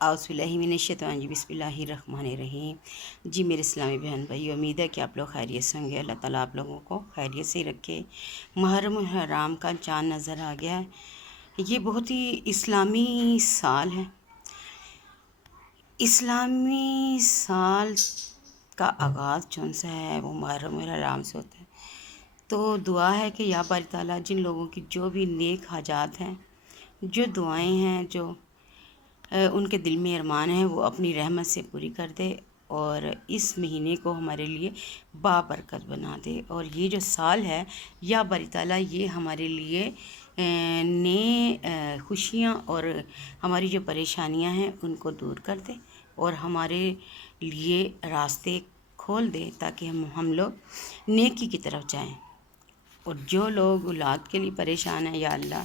اعوذ باللہ من الشیطان الرجیم، بسم اللہ الرحمن الرحیم۔ جی میرے اسلامی بہن بھائی، امید ہے کہ آپ لوگ خیریت سے ہوں گے۔ اللہ تعالیٰ آپ لوگوں کو خیریت سے ہی رکھے۔ محرم الحرام کا چاند نظر آ گیا ہے۔ یہ بہت ہی اسلامی سال ہے۔ اسلامی سال کا آغاز جون سا ہے وہ محرم الحرام سے ہوتا ہے۔ تو دعا ہے کہ یا باری تعالیٰ جن لوگوں کی جو بھی نیک حاجات ہیں، جو دعائیں ہیں، جو ان کے دل میں ارمان ہے، وہ اپنی رحمت سے پوری کر دے اور اس مہینے کو ہمارے لیے بابرکت بنا دے۔ اور یہ جو سال ہے یا باری تعالیٰ یہ ہمارے لیے نئے خوشیاں اور ہماری جو پریشانیاں ہیں ان کو دور کر دے اور ہمارے لیے راستے کھول دے تاکہ ہم لوگ نیکی کی طرف جائیں۔ اور جو لوگ اولاد کے لیے پریشان ہیں، یا اللہ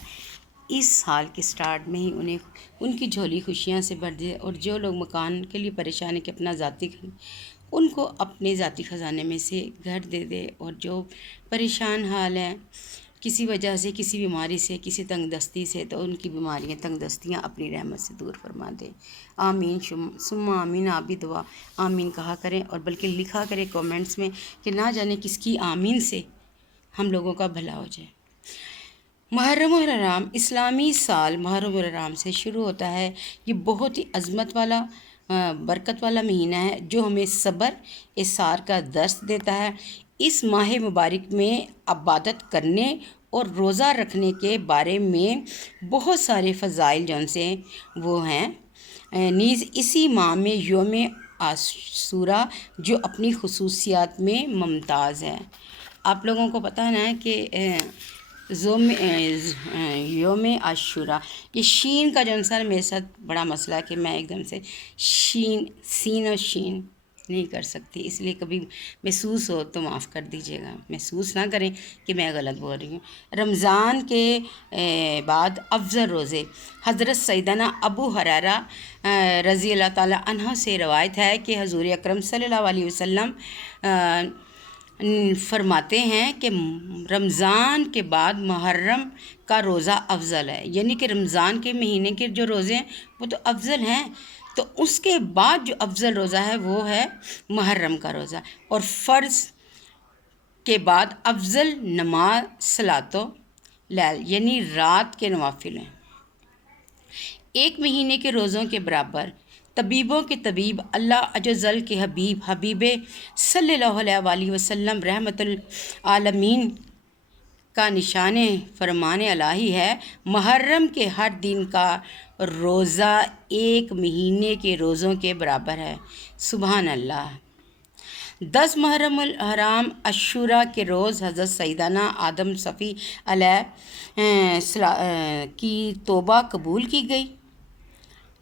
اس سال کے سٹارٹ میں ہی انہیں ان کی جھولی خوشیاں سے بھر دے۔ اور جو لوگ مکان کے لیے پریشان ہیں کہ اپنا ذاتی ان کو اپنے ذاتی خزانے میں سے گھر دے دے۔ اور جو پریشان حال ہیں کسی وجہ سے، کسی بیماری سے، کسی تنگ دستی سے، تو ان کی بیماریاں، تنگ دستیاں اپنی رحمت سے دور فرما دے۔ آمین ثم آمین۔ آپ بھی دعا آمین کہا کریں اور بلکہ لکھا کریں کومنٹس میں کہ نہ جانے کس کی آمین سے ہم لوگوں کا بھلا ہو جائے۔ محرم الحرام اسلامی سال محرم الحرام سے شروع ہوتا ہے۔ یہ بہت ہی عظمت والا برکت والا مہینہ ہے جو ہمیں صبر اصرار کا درس دیتا ہے۔ اس ماہ مبارک میں عبادت کرنے اور روزہ رکھنے کے بارے میں بہت سارے فضائل جون سے وہ ہیں۔ نیز اسی ماہ میں یوم عاشورہ جو اپنی خصوصیات میں ممتاز ہے۔ آپ لوگوں کو پتہ ہے نا کہ یوم عاشورہ، یہ شین کا جو سر میرے ساتھ بڑا مسئلہ ہے کہ میں ایک دم سے سین اور شین نہیں کر سکتی، اس لیے کبھی محسوس ہو تو معاف کر دیجیے گا، محسوس نہ کریں کہ میں غلط بول رہی ہوں۔ رمضان کے بعد افضل روزے، حضرت سیدنا ابو ہریرہ رضی اللہ تعالیٰ عنہ سے روایت ہے کہ حضور اکرم صلی اللہ علیہ وسلم فرماتے ہیں کہ رمضان کے بعد محرم کا روزہ افضل ہے، یعنی کہ رمضان کے مہینے کے جو روزے ہیں وہ تو افضل ہیں، تو اس کے بعد جو افضل روزہ ہے وہ ہے محرم کا روزہ۔ اور فرض کے بعد افضل نماز صلاۃ اللیل، یعنی رات کے نوافل ہیں، ایک مہینے کے روزوں کے برابر۔ طبیبوں کے طبیب اللہ عز و جل کے حبیب صلی اللہ علیہ وسلم رحمت العالمین کا نشان فرمان الہی ہے، محرم کے ہر دن کا روزہ ایک مہینے کے روزوں کے برابر ہے۔ سبحان اللہ۔ 10 محرم الحرام عاشوراء کے روز حضرت سیدنا آدم صفی علیہ کی توبہ قبول کی گئی،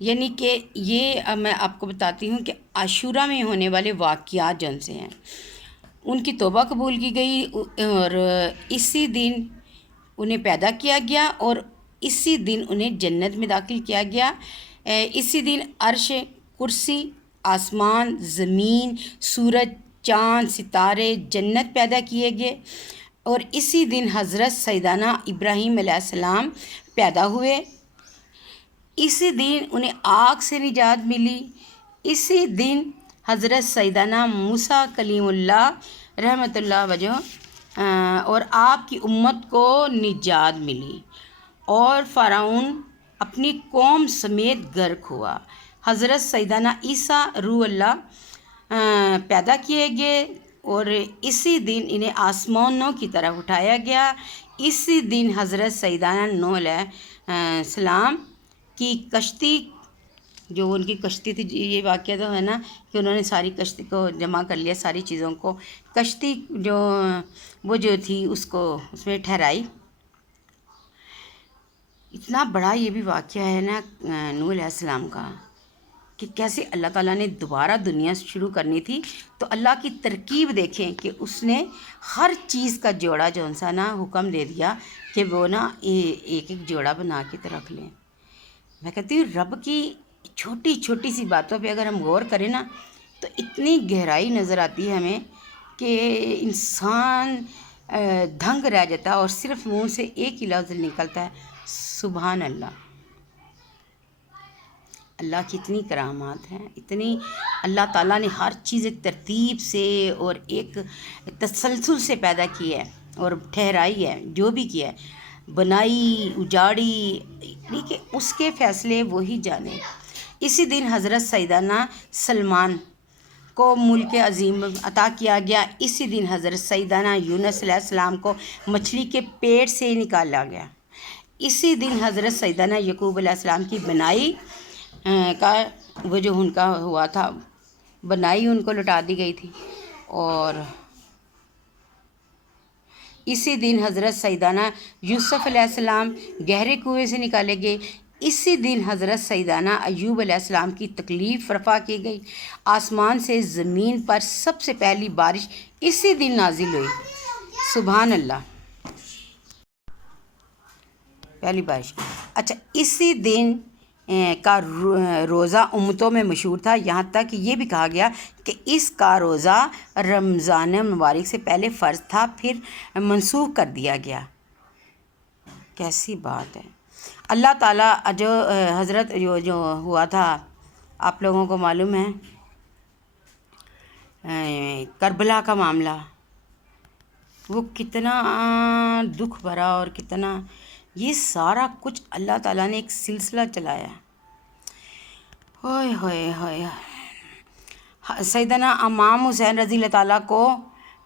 یعنی کہ یہ میں آپ کو بتاتی ہوں کہ عاشوراء میں ہونے والے واقعات جن سے ہیں، ان کی توبہ قبول کی گئی اور اسی دن انہیں پیدا کیا گیا اور اسی دن انہیں جنت میں داخل کیا گیا۔ اسی دن عرش، کرسی، آسمان، زمین، سورج، چاند، ستارے، جنت پیدا کیے گئے اور اسی دن حضرت سیدنا ابراہیم علیہ السلام پیدا ہوئے۔ اسی دن انہیں آگ سے نجات ملی۔ اسی دن حضرت سیدنا موسیٰ کلیم اللہ رحمۃ اللہ وجہ اور آپ کی امت کو نجات ملی اور فرعون اپنی قوم سمیت غرق ہوا۔ حضرت سیدنا عیسیٰ روح اللہ پیدا کیے گئے اور اسی دن انہیں آسمانوں کی طرف اٹھایا گیا۔ اسی دن حضرت سیدنا نوح علیہ السلام کی کشتی، جو ان کی کشتی تھی، یہ واقعہ تو ہے نا کہ انہوں نے ساری کشتی کو جمع کر لیا، ساری چیزوں کو، کشتی جو وہ جو تھی اس کو اس میں ٹھہرائی۔ اتنا بڑا یہ بھی واقعہ ہے نا نوح علیہ السلام کا کہ کیسے اللہ تعالیٰ نے دوبارہ دنیا شروع کرنی تھی، تو اللہ کی ترکیب دیکھیں کہ اس نے ہر چیز کا جوڑا جو سا نا حکم دے دیا کہ وہ نا ایک ایک جوڑا بنا کے تو رکھ لیں۔ میں کہتی ہوں رب کی چھوٹی چھوٹی سی باتوں پہ اگر ہم غور کریں نا تو اتنی گہرائی نظر آتی ہے ہمیں کہ انسان دھنگ رہ جاتا ہے اور صرف منہ سے ایک ہی لفظ نکلتا ہے، سبحان اللہ۔ اللہ کی اتنی کرامات ہیں، اتنی اللہ تعالیٰ نے ہر چیز ایک ترتیب سے اور ایک تسلسل سے پیدا کی ہے اور ٹھہرائی ہے، جو بھی کیا ہے، بنائی اجاڑی، یعنی کہ اس کے فیصلے وہی جانے۔ اسی دن حضرت سیدنا سلمان کو ملک عظیم عطا کیا گیا۔ اسی دن حضرت سیدنا یونس علیہ السلام کو مچھلی کے پیٹ سے نکالا گیا۔ اسی دن حضرت سیدنا یعقوب علیہ السلام کی بنائی کا وہ جو ان کا ہوا تھا، بنائی ان کو لوٹا دی گئی تھی۔ اور اسی دن حضرت سیدنا یوسف علیہ السلام گہرے کنویں سے نکالے گئے۔ اسی دن حضرت سیدنا ایوب علیہ السلام کی تکلیف رفع کی گئی۔ آسمان سے زمین پر سب سے پہلی بارش اسی دن نازل ہوئی۔ سبحان اللہ، پہلی بارش۔ اچھا، اسی دن کا روزہ امتوں میں مشہور تھا، یہاں تک یہ بھی کہا گیا کہ اس کا روزہ رمضان مبارک سے پہلے فرض تھا، پھر منسوخ کر دیا گیا۔ کیسی بات ہے! اللہ تعالیٰ جو حضرت جو ہوا تھا، آپ لوگوں کو معلوم ہے کربلا کا معاملہ، وہ کتنا دکھ بھرا اور کتنا، یہ سارا کچھ اللہ تعالیٰ نے ایک سلسلہ چلایا۔ ہوئے ہوئے ہوئے، سیدنا امام حسین رضی اللہ تعالیٰ کو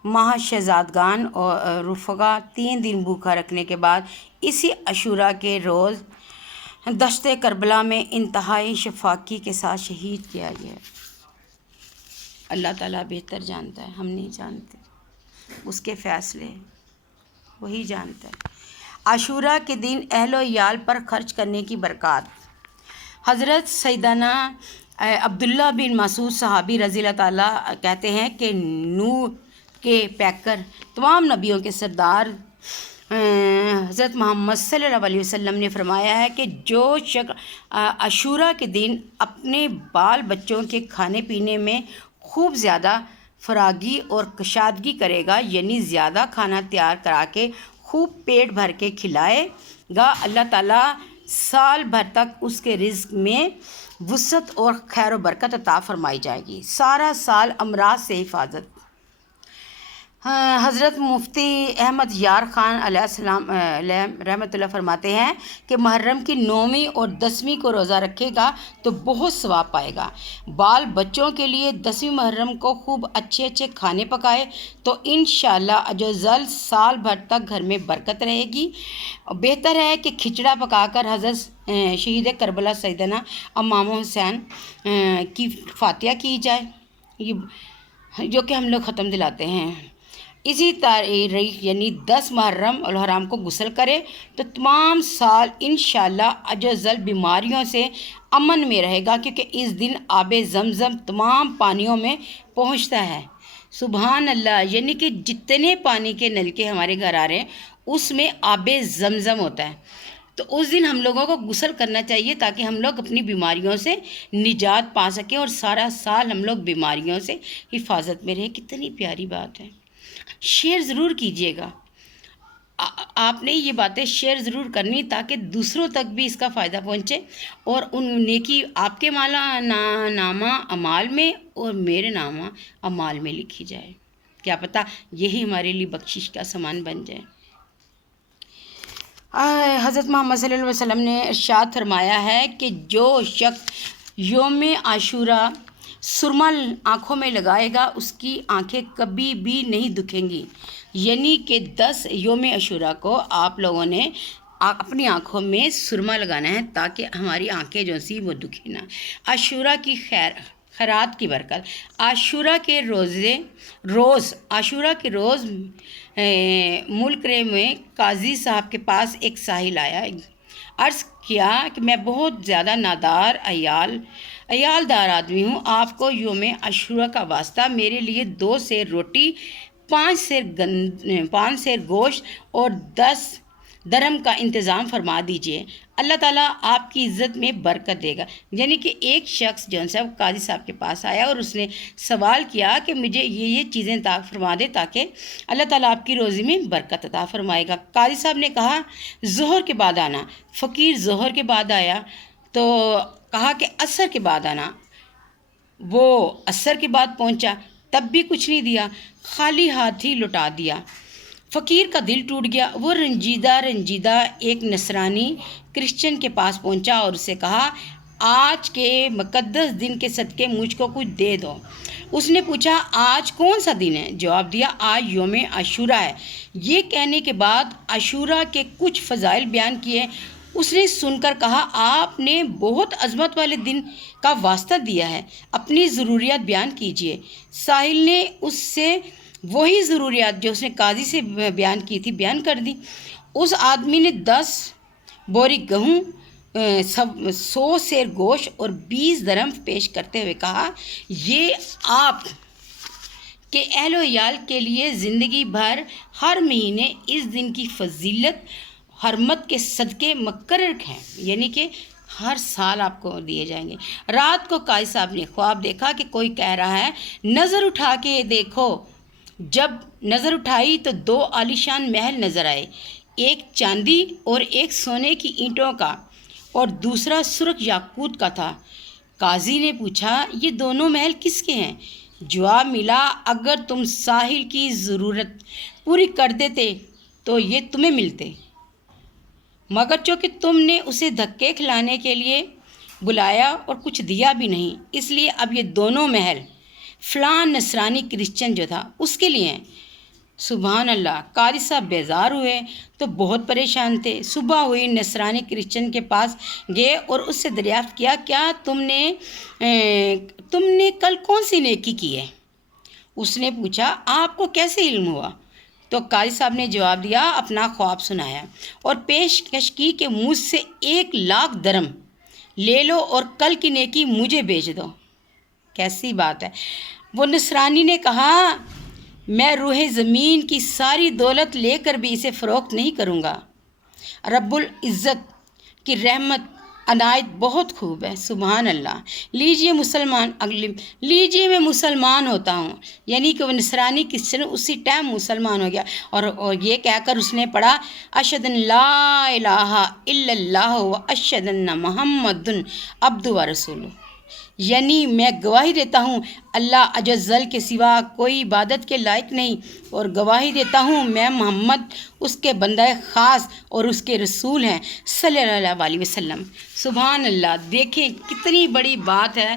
ماہ شہزادگان اور رفقا 3 دن بھوکا رکھنے کے بعد اسی عاشوراء کے روز دشت کربلا میں انتہائی شفاقی کے ساتھ شہید کیا گیا۔ اللہ تعالیٰ بہتر جانتا ہے، ہم نہیں جانتے، اس کے فیصلے وہی جانتا ہے۔ عاشوراء کے دن اہل و عیال پر خرچ کرنے کی برکات۔ حضرت سیدنا عبداللہ بن مسعود صحابی رضی اللہ تعالیٰ کہتے ہیں کہ نور کے پیکر، تمام نبیوں کے سردار حضرت محمد صلی اللہ علیہ وسلم نے فرمایا ہے کہ جو شخص عاشوراء کے دن اپنے بال بچوں کے کھانے پینے میں خوب زیادہ فراگی اور کشادگی کرے گا، یعنی زیادہ کھانا تیار کرا کے خوب پیٹ بھر کے کھلائے گا، اللہ تعالیٰ سال بھر تک اس کے رزق میں وسعت اور خیر و برکت عطا فرمائی جائے گی، سارا سال امراض سے حفاظت۔ حضرت مفتی احمد یار خان علیہ السلام رحمۃ اللہ فرماتے ہیں کہ محرم کی 9ویں اور 10ویں کو روزہ رکھے گا تو بہت ثواب پائے گا۔ بال بچوں کے لیے 10ویں محرم کو خوب اچھے اچھے کھانے پکائے تو انشاءاللہ عزوجل سال بھر تک گھر میں برکت رہے گی۔ بہتر ہے کہ کھچڑا پکا کر حضرت شہید کربلا سیدنا امام حسین کی فاتحہ کی جائے، جو کہ ہم لوگ ختم دلاتے ہیں۔ اسی تاریخ یعنی 10 محرم الحرام کو غسل کرے تو تمام سال انشاءاللہ عزوجل بیماریوں سے امن میں رہے گا، کیونکہ اس دن آب زمزم تمام پانیوں میں پہنچتا ہے۔ سبحان اللہ، یعنی کہ جتنے پانی کے نلکے ہمارے گھر آ رہے ہیں اس میں آب زمزم ہوتا ہے، تو اس دن ہم لوگوں کو غسل کرنا چاہیے تاکہ ہم لوگ اپنی بیماریوں سے نجات پا سکیں اور سارا سال ہم لوگ بیماریوں سے حفاظت میں رہیں۔ کتنی پیاری بات ہے! شیئر ضرور کیجیے گا، آپ نے یہ باتیں شیئر ضرور کرنی تاکہ دوسروں تک بھی اس کا فائدہ پہنچے اور ان نیکی آپ کے نامہ اعمال میں اور میرے نامہ اعمال میں لکھی جائے، کیا پتہ یہی ہمارے لیے بخشش کا سامان بن جائے۔ حضرت محمد صلی اللہ علیہ وسلم نے ارشاد فرمایا ہے کہ جو شخص یوم عاشوراء سرما آنکھوں میں لگائے گا اس کی آنکھیں کبھی بھی نہیں دکھیں گی، یعنی کہ 10 یوم عاشوراء کو آپ لوگوں نے اپنی آنکھوں میں سرما لگانا ہے تاکہ ہماری آنکھیں جو سی وہ دکھیں نہ۔ عاشوراء کی خیرات کی برکت۔ عاشوراء کے روز ملک میں قاضی صاحب کے پاس ایک سائل آیا، عرض کیا کہ میں بہت زیادہ نادار عیالدار آدمی ہوں، آپ کو یوم عاشوراء کا واسطہ میرے لیے 2 سیر روٹی، 5 سیر گوشت اور 10 درم کا انتظام فرما دیجئے، اللہ تعالیٰ آپ کی عزت میں برکت دے گا۔ یعنی کہ ایک شخص جو ہے قاضی صاحب کے پاس آیا اور اس نے سوال کیا کہ مجھے یہ چیزیں عطا فرما دے تاکہ اللہ تعالیٰ آپ کی روزی میں برکت عطا فرمائے گا۔ قاضی صاحب نے کہا ظہر کے بعد آنا۔ فقیر ظہر کے بعد آیا تو کہا کہ عصر کے بعد آنا۔ وہ عصر کے بعد پہنچا، تب بھی کچھ نہیں دیا، خالی ہاتھ ہی لوٹا دیا۔ فقیر کا دل ٹوٹ گیا۔ وہ رنجیدہ ایک نصرانی کرسچن کے پاس پہنچا اور اسے کہا، آج کے مقدس دن کے صدقے مجھ کو کچھ دے دو۔ اس نے پوچھا، آج کون سا دن ہے؟ جواب دیا، آج یوم عاشورہ ہے۔ یہ کہنے کے بعد عاشورہ کے کچھ فضائل بیان کیے۔ اس نے سن کر کہا، آپ نے بہت عظمت والے دن کا واسطہ دیا ہے، اپنی ضروریات بیان کیجیے۔ ساحل نے اس سے وہی ضروریات جو اس نے قاضی سے بیان کی تھی بیان کر دی۔ اس آدمی نے 10 بوری گہوں، 100 سیر گوشت اور 20 درہم پیش کرتے ہوئے کہا، یہ آپ کے اہل و عیال کے لیے زندگی بھر ہر مہینے اس دن کی فضیلت حرمت کے صدقے مقرر ہیں، یعنی کہ ہر سال آپ کو دیے جائیں گے۔ رات کو قاضی صاحب نے خواب دیکھا کہ کوئی کہہ رہا ہے، نظر اٹھا کے دیکھو۔ جب نظر اٹھائی تو 2 عالیشان محل نظر آئے، ایک چاندی اور ایک سونے کی اینٹوں کا اور دوسرا سرخ یاقوت کا تھا۔ قاضی نے پوچھا، یہ دونوں محل کس کے ہیں؟ جواب ملا، اگر تم ساحل کی ضرورت پوری کر دیتے تو یہ تمہیں ملتے، مگر چونکہ تم نے اسے دھکے کھلانے کے لیے بلایا اور کچھ دیا بھی نہیں، اس لیے اب یہ دونوں محل فلاں نصرانی کرسچن جو تھا اس کے لیے ہیں۔ سبحان اللہ! قاضی صاحب بیزار ہوئے تو بہت پریشان تھے۔ صبح ہوئی، نصرانی کرسچن کے پاس گئے اور اس سے دریافت کیا، کیا تم نے کل کون سی نیکی کی ہے؟ اس نے پوچھا، آپ کو کیسے علم ہوا؟ تو قاضی صاحب نے جواب دیا، اپنا خواب سنایا اور پیشکش کی کہ مجھ سے 1,00,000 درہم لے لو اور کل کی نیکی مجھے بیچ دو۔ کیسی بات ہے! وہ نصرانی نے کہا، میں روح زمین کی ساری دولت لے کر بھی اسے فروخت نہیں کروں گا۔ رب العزت کی رحمت عنایت بہت خوب ہے۔ سبحان اللہ! لیجئے میں مسلمان ہوتا ہوں، یعنی کہ وہ نصرانی کرسچن اسی ٹائم مسلمان ہو گیا اور یہ کہہ کر اس نے پڑھا، اشہد ان لا الہ الا اللہ و اشہد ان محمد عبدہ و رسولہ، یعنی میں گواہی دیتا ہوں اللہ عز و جل کے سوا کوئی عبادت کے لائق نہیں، اور گواہی دیتا ہوں میں محمد اس کے بندہ خاص اور اس کے رسول ہیں صلی اللہ علیہ وسلم۔ سبحان اللہ! دیکھیں کتنی بڑی بات ہے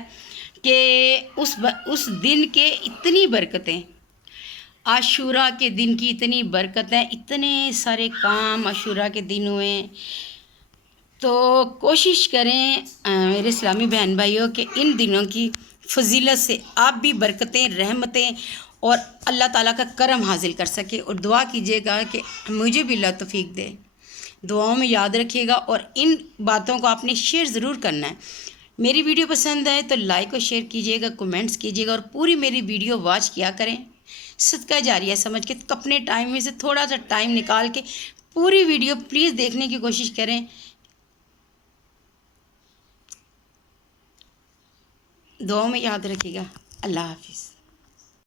کہ اس دن کے اتنی برکتیں، عاشورہ کے دن کی اتنی برکتیں، اتنے سارے کام عاشورہ کے دن ہوئے۔ تو کوشش کریں میرے اسلامی بہن بھائیوں کہ ان دنوں کی فضیلت سے آپ بھی برکتیں، رحمتیں اور اللہ تعالیٰ کا کرم حاصل کر سکے، اور دعا کیجیے گا کہ مجھے بھی اللہ توفیق دے۔ دعاؤں میں یاد رکھیے گا اور ان باتوں کو آپ نے شیئر ضرور کرنا ہے۔ میری ویڈیو پسند آئے تو لائک اور شیئر کیجیے گا، کومنٹس کیجیے گا اور پوری میری ویڈیو واچ کیا کریں۔ صدقہ جاریہ سمجھ کے اپنے ٹائم میں سے تھوڑا سا ٹائم نکال کے پوری ویڈیو پلیز دیکھنے کی کوشش کریں۔ دعاؤں میں یاد رکھیے گا۔ اللہ حافظ۔